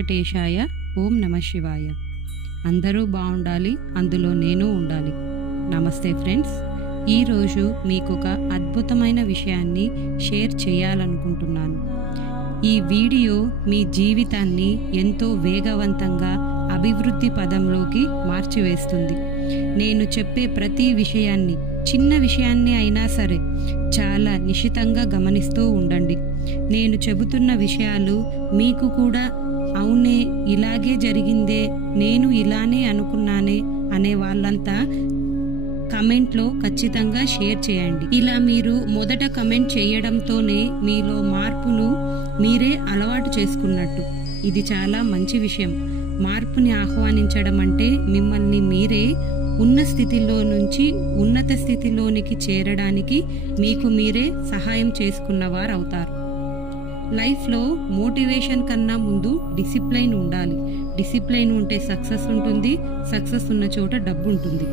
వెంకటేశాయ ఓం నమ శివాయ. అందరూ బాగుండాలి అందులో నేను ఉండాలి. నమస్తే ఫ్రెండ్స్ ఈరోజు మీకు ఒక అద్భుతమైన విషయాన్ని షేర్ చేయాలనుకుంటున్నాను. ఈ వీడియో మీ జీవితాన్ని ఎంతో వేగవంతంగా అభివృద్ధి పదంలోకి మార్చివేస్తుంది. నేను చెప్పే ప్రతి విషయాన్ని చిన్న విషయాన్ని అయినా సరే చాలా నిశితంగా గమనిస్తూ ఉండండి. నేను చెబుతున్న విషయాలు మీకు కూడా అవునే ఇలాగే జరిగిందే నేను ఇలానే అనుకున్నానే అనే వాళ్ళంతా కమెంట్లో ఖచ్చితంగా షేర్ చేయండి. ఇలా మీరు మొదట కమెంట్ చేయడంతోనే మీలో మార్పును మీరే అలవాటు చేసుకున్నట్టు. ఇది చాలా మంచి విషయం. మార్పుని ఆహ్వానించడం అంటే మిమ్మల్ని మీరే ఉన్న స్థితిలో నుంచి ఉన్నత స్థితిలోనికి చేరడానికి మీకు మీరే సహాయం చేసుకున్నవారు అవుతారు లైఫ్లో మోటివేషన్ కన్నా ముందు డిసిప్లైన్ ఉండాలి. డిసిప్లైన్ ఉంటే సక్సెస్ ఉంటుంది. సక్సెస్ ఉన్న చోట డబ్బు ఉంటుంది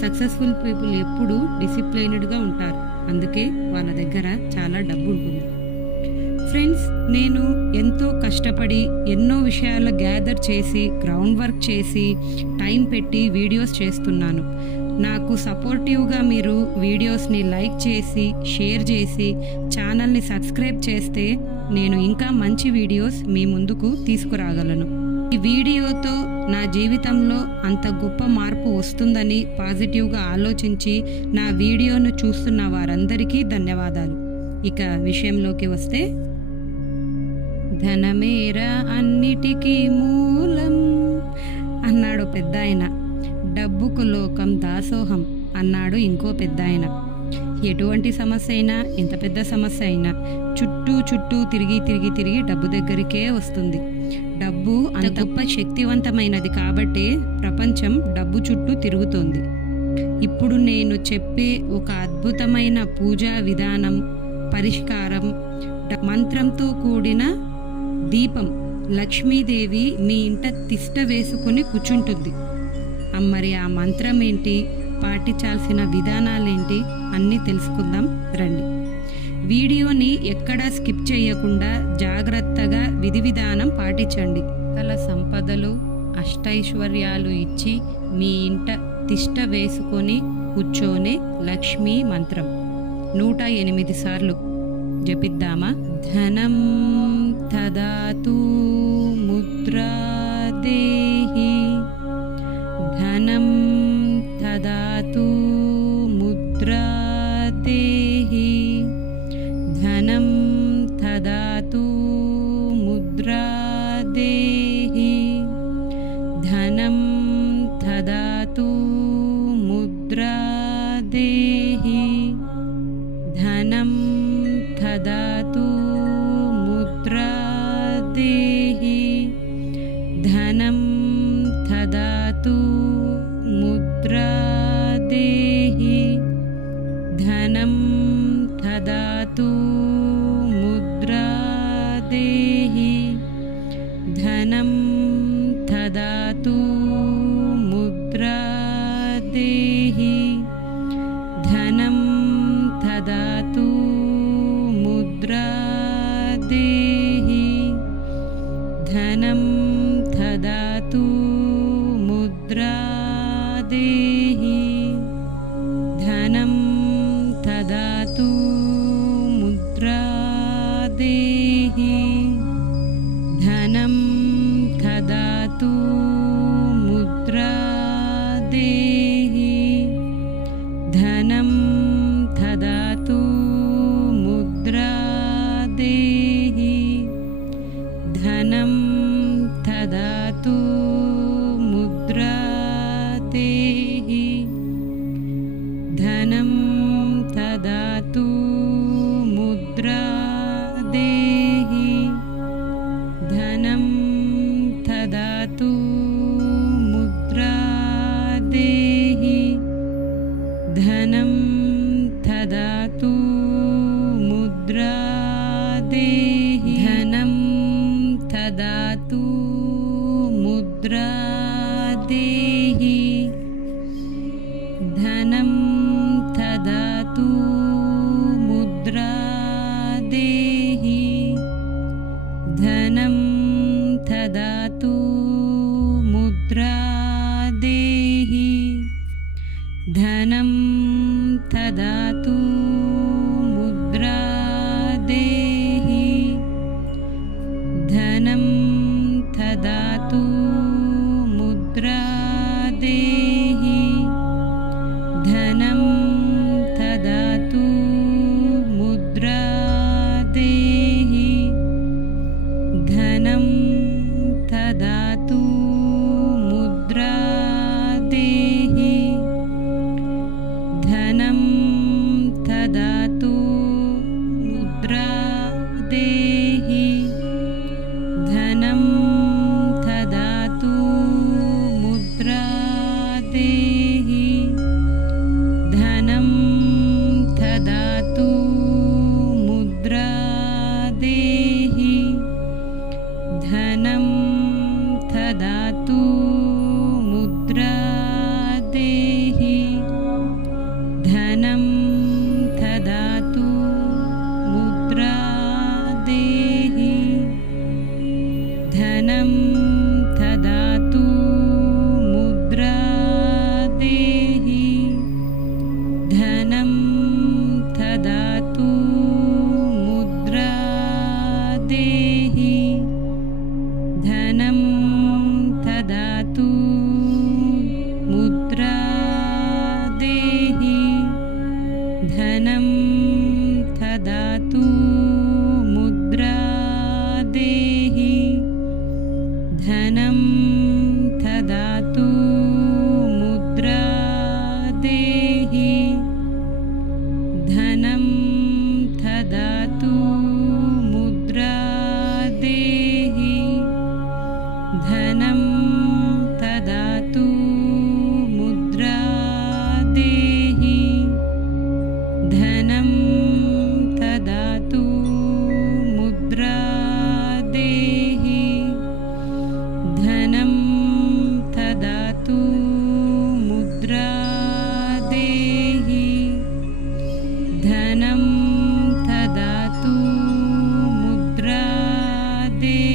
సక్సెస్ఫుల్ పీపుల్ ఎప్పుడు డిసిప్లైనడ్గా ఉంటారు. అందుకే వాళ్ళ దగ్గర చాలా డబ్బు ఉంటుంది ఫ్రెండ్స్ నేను ఎంతో కష్టపడి ఎన్నో విషయాలు గ్యాదర్ చేసి గ్రౌండ్ వర్క్ చేసి టైం పెట్టి వీడియోస్ చేస్తున్నాను. నాకు సపోర్టివ్గా మీరు వీడియోస్ని లైక్ చేసి షేర్ చేసి ఛానల్ని సబ్స్క్రైబ్ చేస్తే నేను ఇంకా మంచి వీడియోస్ మీ ముందుకు తీసుకురాగలను. ఈ వీడియోతో నా జీవితంలో అంత గొప్ప మార్పు వస్తుందని పాజిటివ్గా ఆలోచించి నా వీడియోను చూస్తున్న వారందరికీ ధన్యవాదాలు. ఇక విషయంలోకి వస్తే ధనమేర అన్నిటికీ మూలం అన్నాడు పెద్ద ఆయన డబ్బుకు లోకం దాసోహం అన్నాడు ఇంకో పెద్ద ఆయన ఎటువంటి సమస్య అయినా ఎంత పెద్ద సమస్య అయినా చుట్టూ చుట్టూ తిరిగి తిరిగి తిరిగి డబ్బు దగ్గరికే వస్తుంది. డబ్బు అంత గొప్ప శక్తివంతమైనది కాబట్టే ప్రపంచం డబ్బు చుట్టూ తిరుగుతోంది. ఇప్పుడు నేను చెప్పే ఒక అద్భుతమైన పూజా విధానం పరిష్కారం మంత్రంతో కూడిన దీపం లక్ష్మీదేవి మీ ఇంట తిష్ట వేసుకుని కూర్చుంటుంది. మరి ఆ మంత్రం ఏంటి పాటించాల్సిన విధానాలేంటి? అన్నీ తెలుసుకుందాం రండి. వీడియోని ఎక్కడా స్కిప్ చేయకుండా జాగ్రత్తగా విధి విధానం పాటించండి. తల సంపదలు అష్టైశ్వర్యాలు ఇచ్చి మీ ఇంట తిష్ట వేసుకొని కూర్చోనే లక్ష్మీ మంత్రం. నూట ఎనిమిది సార్లు జపిద్దామా? ధనం తదాతు ముద్రా దేహి धनं ददातु deep.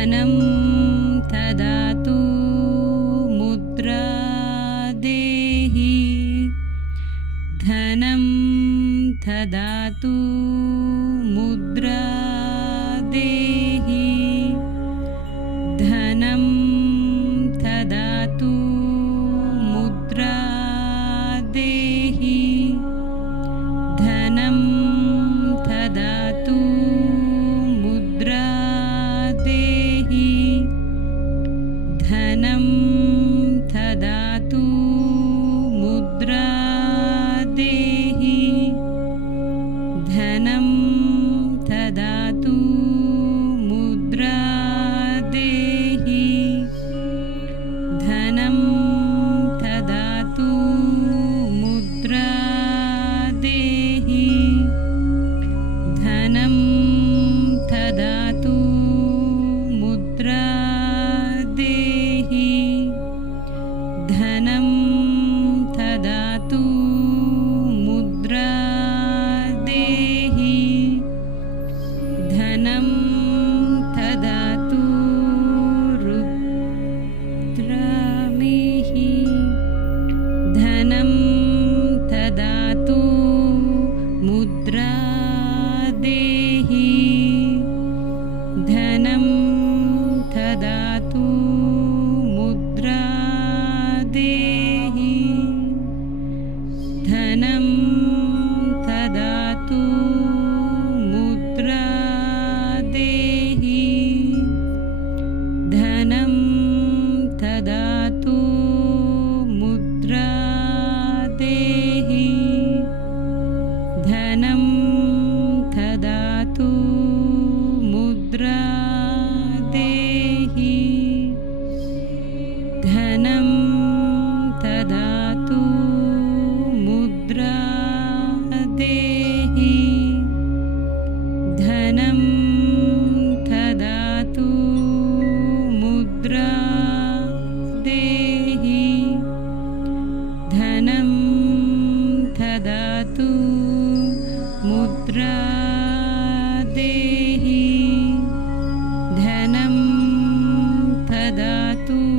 ध्यानम् da tua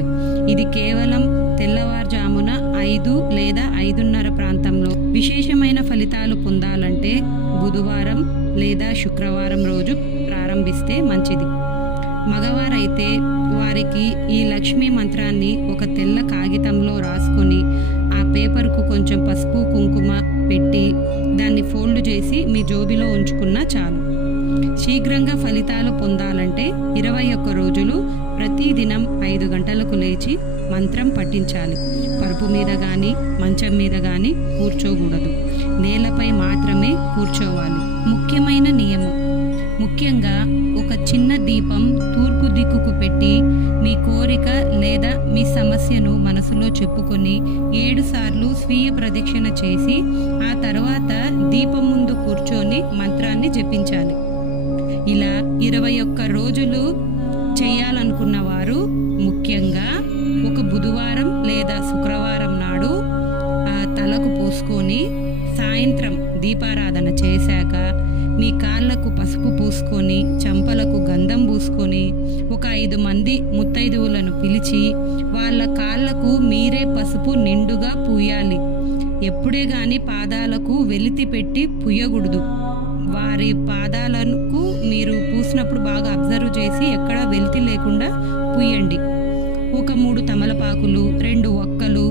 జపించాలి ఇది కేవలం తెల్లవారుజామున ఐదు లేదా ఐదున్నర ప్రాంతంలో. విశేషమైన ఫలితాలు పొందాలంటే బుధవారం లేదా శుక్రవారం రోజు ప్రారంభిస్తే మంచిది. మగవారైతే వారికి ఈ లక్ష్మీ మంత్రాన్ని ఒక తెల్ల కాగితంలో రాసుకొని ఆ పేపర్కు కొంచెం పసుపు కుంకుమ పెట్టి దాన్ని ఫోల్డ్ చేసి మీ జోబిలో ఉంచుకున్నా చాలు. శీఘ్రంగా ఫలితాలు పొందాలంటే ఇరవై ఒక్క రోజులు ప్రతిదినం ఐదు గంటలకు లేచి మంత్రం పఠించాలి. పరుపు మీద కానీ మంచం మీద కానీ కూర్చోకూడదు. నేలపై మాత్రమే కూర్చోవాలి. ముఖ్యమైన నియమం. ముఖ్యంగా ఒక చిన్న దీపం తూర్పు దిక్కుకు పెట్టి మీ కోరిక లేదా మీ సమస్యను మనసులో చెప్పుకొని ఏడుసార్లు స్వీయ ప్రదక్షిణ చేసి ఆ తర్వాత దీపం ముందు కూర్చొని మంత్రాన్ని జపించాలి. ఇలా ఇరవై ఒక్క రోజులు చేయాలనుకున్న వారు ముఖ్యంగా ఒక బుధవారం లేదా శుక్రవారం నాడు ఆ తలకు పూసుకొని సాయంత్రం దీపారాధన చేశాక మీ కాళ్ళకు పసుపు పూసుకొని చంపలకు గంధం పూసుకొని ఒక ఐదు మంది ముత్తైదువులను పిలిచి వాళ్ళ కాళ్ళకు మీరే పసుపు నిండుగా పూయాలి. ఎప్పుడే కానీ పాదాలకు వెలితి పెట్టి పుయ్యకూడదు వారి పాదాలకు మీరు పూసినప్పుడు బాగా అబ్జర్వ్ చేసి ఎక్కడ వెలితి లేకుండా పూయండి. ఒక మూడు తమలపాకులు రెండు ఒక్కలు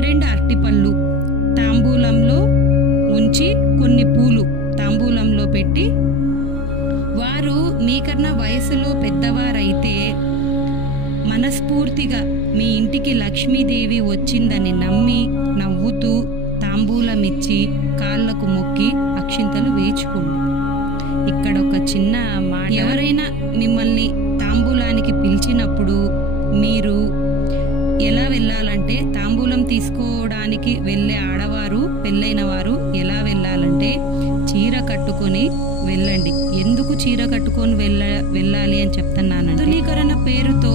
రెండు అరటిపళ్ళు తాంబూలంలో ఉంచి కొన్ని పూలు తాంబూలంలో పెట్టి వారు మీకన్నా వయసులో పెద్దవారైతే మనస్ఫూర్తిగా మీ ఇంటికి లక్ష్మీదేవి వచ్చిందని నమ్మి నవ్వుతూ తాంబూలమిచ్చి కాళ్ళకు కాళ్ళకు మొక్కి అక్షింతలు వేచుకోండి ఇక్కడ ఒక చిన్న మాట. ఎవరైనా మిమ్మల్ని తాంబూలానికి పిలిచినప్పుడు మీరు ఎలా వెళ్ళాలంటే తాంబూలం తీసుకోవడానికి వెళ్ళే ఆడవారు పెళ్ళైన వారు ఎలా వెళ్ళాలంటే చీర కట్టుకొని వెళ్ళండి. ఎందుకు చీర కట్టుకొని వెళ్ళ వెళ్ళాలి అని చెప్తున్నాను ధృవీకరణ పేరుతో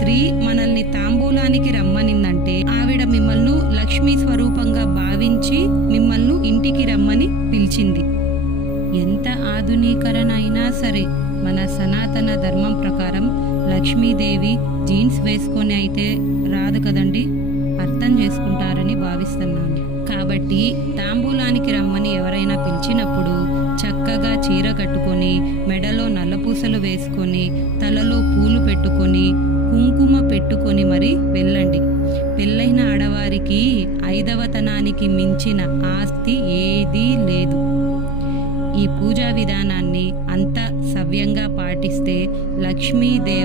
స్త్రీ మనల్ని తాంబూలానికి రమ్మనిందంటే ఆవిడ మిమ్మల్ని లక్ష్మీ స్వరూపంగా భావించి మిమ్మల్ని ఇంటికి రమ్మని పిలిచింది. ఎంత ఆధునీకరణ అయినా సరే మన సనాతన ధర్మం ప్రకారం లక్ష్మీదేవి జీన్స్ వేసుకొని అయితే రాదు కదండి అర్థం చేసుకుంటారని భావిస్తున్నాను. కాబట్టి తాంబూలానికి రమ్మని ఎవరైనా పిలిచినప్పుడు చక్కగా చీర కట్టుకొని మెడలో నల్లపూసలు వేసుకొని పట్టుకొని మరి వెళ్ళండి. పెళ్ళైన ఆడవారికి ఐదవతనానికి మించిన ఆస్తి ఏదీ లేదు. ఈ పూజా విధానాన్ని అంత సవ్యంగా పాటిస్తే లక్ష్మీదేవి